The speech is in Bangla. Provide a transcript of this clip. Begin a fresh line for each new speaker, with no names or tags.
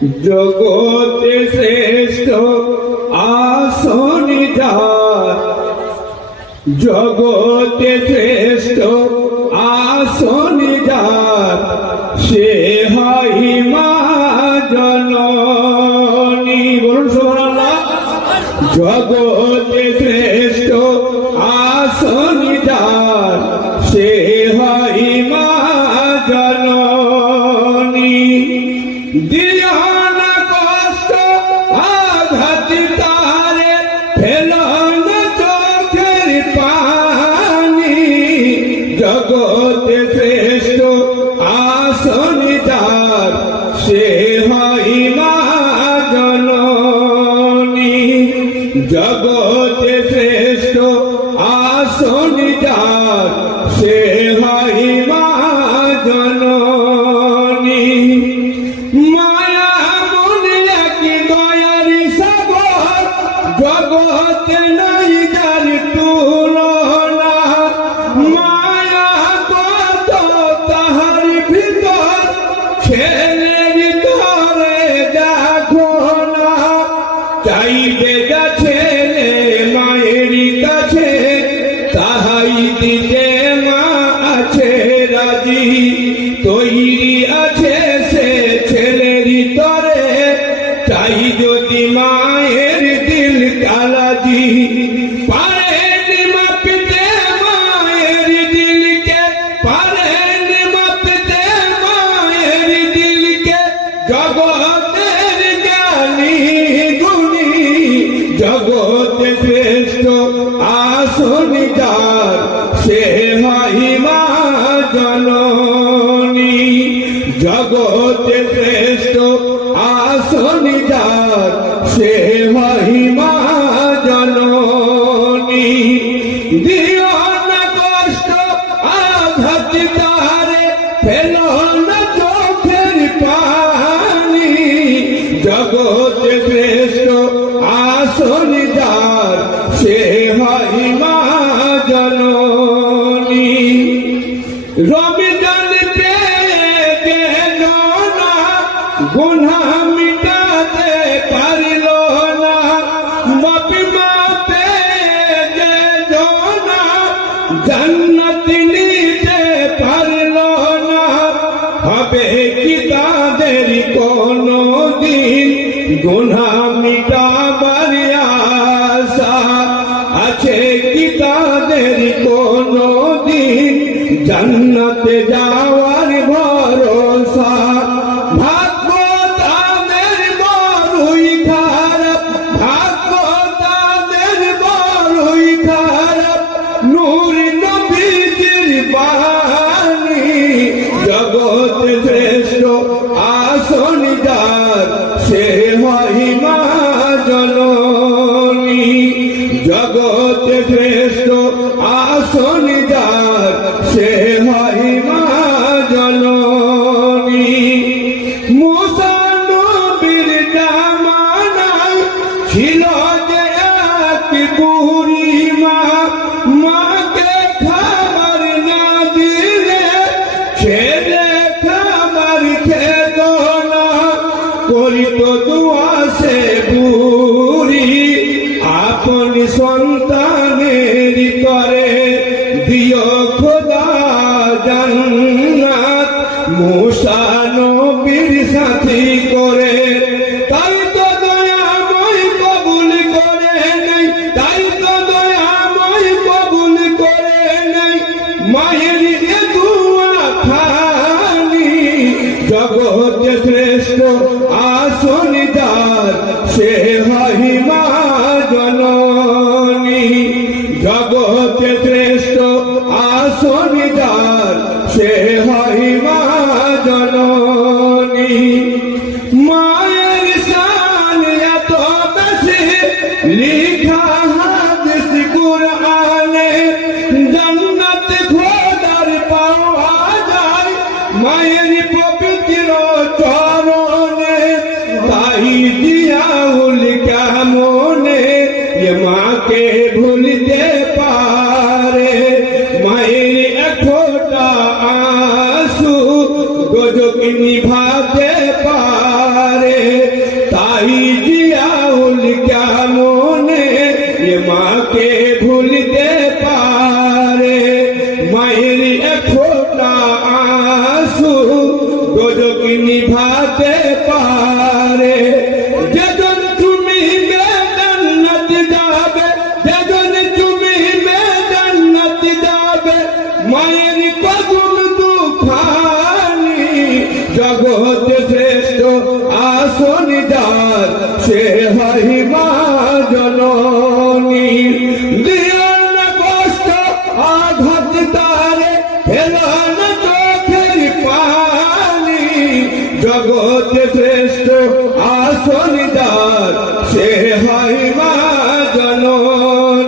জগতে শ্রেষ্ঠ আসনি জগতে শ্রেষ্ঠ আসনি সে হয় মা জননী। বলুন জগতে সে হয় মা জননী চাইবে যা শ্রেষ্ঠ আসনি যার সে মহিমা জননী। জগতে শ্রেষ্ঠ আসনি যার সে জননী রবিদান পেয়ে না গুনা মিটাতে পারল না। বাপি মা না জান্নাত নিতে পারল না। হবে কি তাদের কোনো দিন গুনা মিটাবার জান্নাতে যাওয়ার ভরসা ভাগ্য তাদের বড়ই খারাপ ভাগ্য তাদের বড়ই খারাপ, নূর নবীজির বাণী। জগৎ শ্রেষ্ঠ আসন যার, সে হয় জননী। জগৎ শ্রেষ্ঠ আসন সন্তানের করে দিও খোদা জান্নাত। মুসা আসন যার সে হয় মা জননী। মায়ের শান এত বেশি শ্রেষ্ঠ আসনি যার, সে হয় মা জননী দিও না কষ্ট, আঘাত তারে, ফেলো না চোখের পানি। জগতে শ্রেষ্ঠ আসনি সে হয়